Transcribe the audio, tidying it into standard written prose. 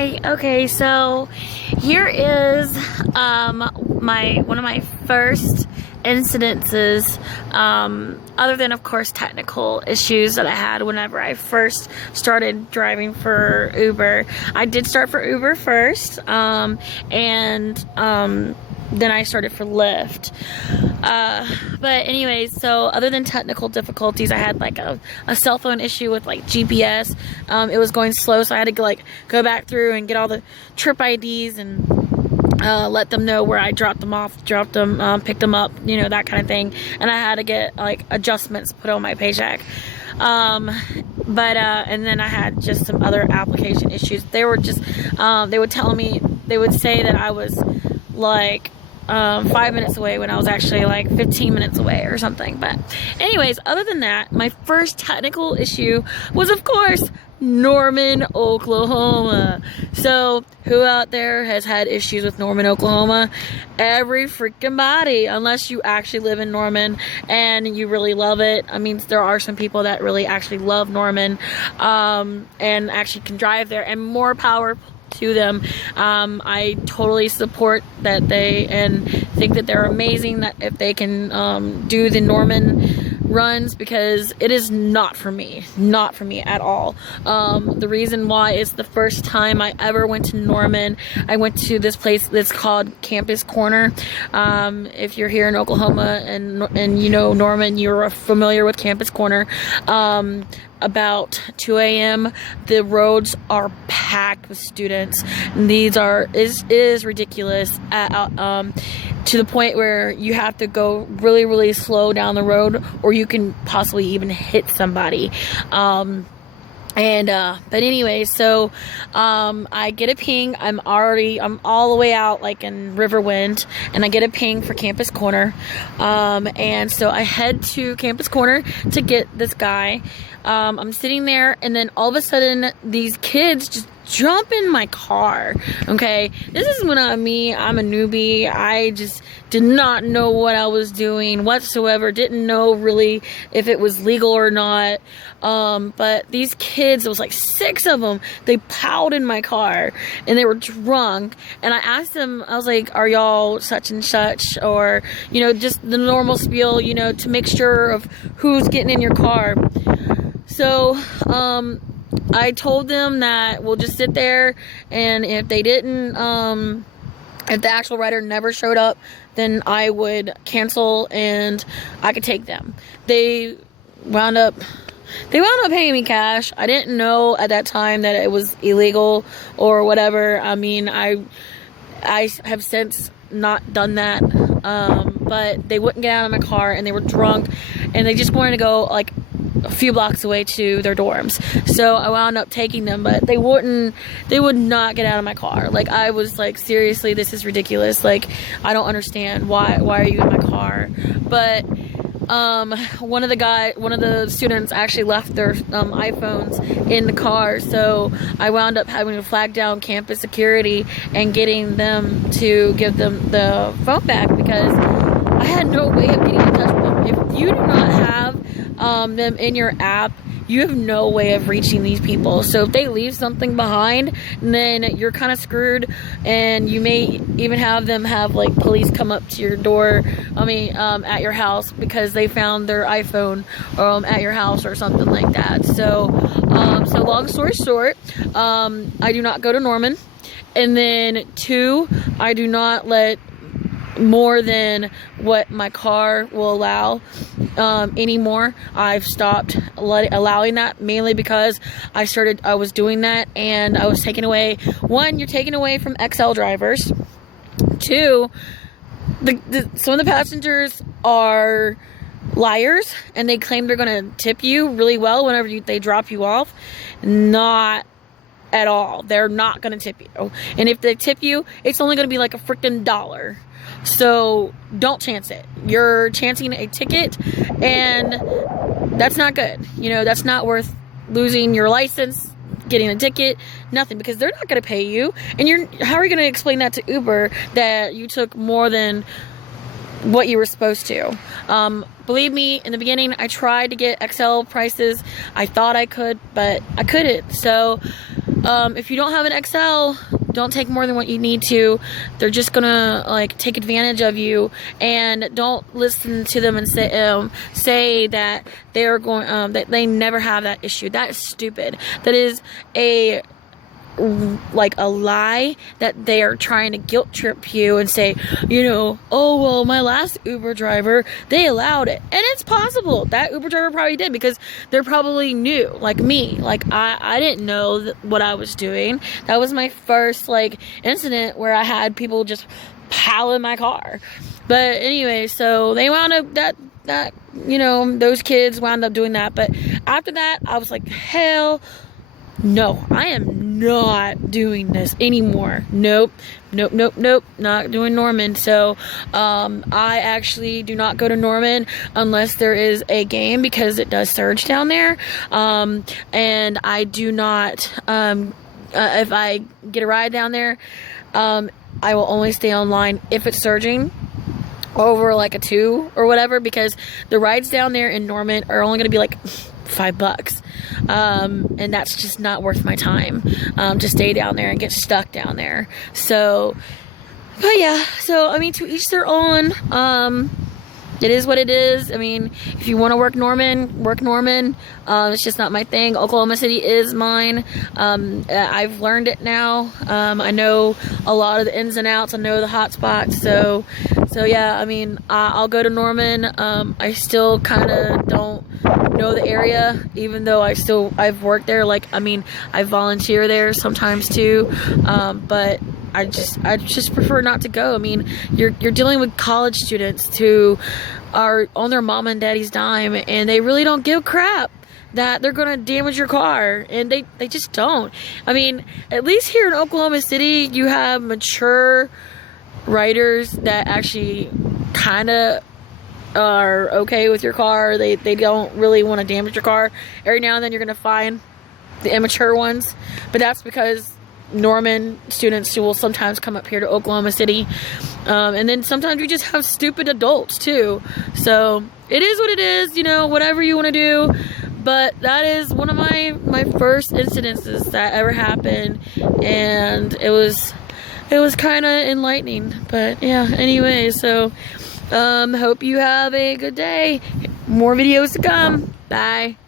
Hi. Okay, so here is one of my first incidences, other than of course technical issues that I had whenever I first started driving for Uber. I did start for Uber first, then I started for Lyft. But anyways, so other than technical difficulties, I had like a cell phone issue with like GPS. It was going slow, so I had to go back through and get all the trip IDs and let them know where I dropped them off, picked them up, that kind of thing. And I had to get like adjustments put on my paycheck. And then I had just some other application issues. They were just, they would say that I was like 5 minutes away when I was actually like 15 minutes away or something. But anyways, other than that, my first technical issue was, of course, Norman, Oklahoma. So who out there has had issues with Norman, Oklahoma? Every freaking body, unless you actually live in Norman and you really love it. I mean, there are some people that really actually love Norman, and actually can drive there, and more power to them. I totally support that and think that they're amazing, that if they can do the Norman runs, because it is not for me at all. The reason why is the first time I ever went to Norman, I went to this place that's called Campus Corner. If you're here in Oklahoma and you know Norman, you're familiar with Campus Corner. About 2 a.m. the roads are packed with students. And it is ridiculous to the point where you have to go really, really slow down the road, or you can possibly even hit somebody. But anyway, so I get a ping. I'm all the way out like in Riverwind, and I get a ping for Campus Corner. And so I head to Campus Corner to get this guy. I'm sitting there, and then all of a sudden these kids just jump in my car. Okay, this is when I'm a newbie. I just did not know what I was doing whatsoever. Didn't know really if it was legal or not. But these kids, it was like 6 of them, they piled in my car, and they were drunk. And I asked them, I was like, are y'all such and such? Or, just the normal spiel, to make sure of who's getting in your car. So, I told them that we'll just sit there, and if they didn't, if the actual rider never showed up, then I would cancel and I could take them. They wound up paying me cash. I didn't know at that time that it was illegal or whatever. I mean, I have since not done that, but they wouldn't get out of my car, and they were drunk, and they just wanted to go like a few blocks away to their dorms. So I wound up taking them, but they would not get out of my car. Like, I was like, seriously, this is ridiculous. Like, I don't understand why are you in my car? But one of the students actually left their iPhones in the car, so I wound up having to flag down campus security and getting them to give them the phone back, because I had no way of getting in touch with them. If you do not have them in your app, you have no way of reaching these people. So if they leave something behind, then you're kind of screwed, and you may even have them have like police come up to your door, at your house, because they found their iPhone at your house or something like that. So long story short, I do not go to Norman. And then 2, I do not let more than what my car will allow anymore. I've stopped allowing that, mainly because I was doing that, and I was taking away, 1, you're taking away from XL drivers. 2, some of the passengers are liars, and they claim they're going to tip you really well whenever they drop you off. Not at all. They're not going to tip you. And if they tip you, it's only going to be like a freaking $1. So don't chance it. You're chancing a ticket, and that's not good. That's not worth losing your license, getting a ticket, nothing, because they're not going to pay you. And how are you going to explain that to Uber that you took more than what you were supposed to? Believe me, in the beginning, I tried to get XL prices. I thought I could, but I couldn't. So if you don't have an XL, don't take more than what you need to. They're just gonna like take advantage of you, and don't listen to them and say that they're going that they never have that issue. That is stupid. That is a lie that they are trying to guilt trip you and say, oh well, my last Uber driver, they allowed it. And it's possible that Uber driver probably did, because they're probably new, like me. Like I didn't know what I was doing. That was my first incident where I had people just pile in my car. But anyway, so they wound up that those kids wound up doing that. But after that, I was like, hell no, I am not doing this anymore. Nope, not doing Norman. So I actually do not go to Norman unless there is a game, because it does surge down there. And I do not, if I get a ride down there, I will only stay online if it's surging over like a 2 or whatever, because the rides down there in Norman are only going to be like $5. And that's just not worth my time to stay down there and get stuck down there. So, but yeah, so I mean, to each their own. It is what it is. I mean, if you want to work Norman, work Norman. It's just not my thing. Oklahoma City is mine. I've learned it now. I know a lot of the ins and outs. I know the hot spots. So yeah, I mean, I'll go to Norman. I still kind of don't know the area, even though I've worked there. I volunteer there sometimes too. But I just prefer not to go. I mean, you're dealing with college students who are on their mom and daddy's dime, and they really don't give a crap that they're gonna damage your car, and they just don't. I mean, at least here in Oklahoma City, you have mature riders that actually kind of are okay with your car. They don't really want to damage your car. Every now and then you're gonna find the immature ones, but that's because Norman students who will sometimes come up here to Oklahoma City, and then sometimes we just have stupid adults too. So it is what it is, whatever you want to do. But that is one of my first incidences that ever happened, and it was kind of enlightening. But yeah, anyway, so hope you have a good day. More videos to come. Bye.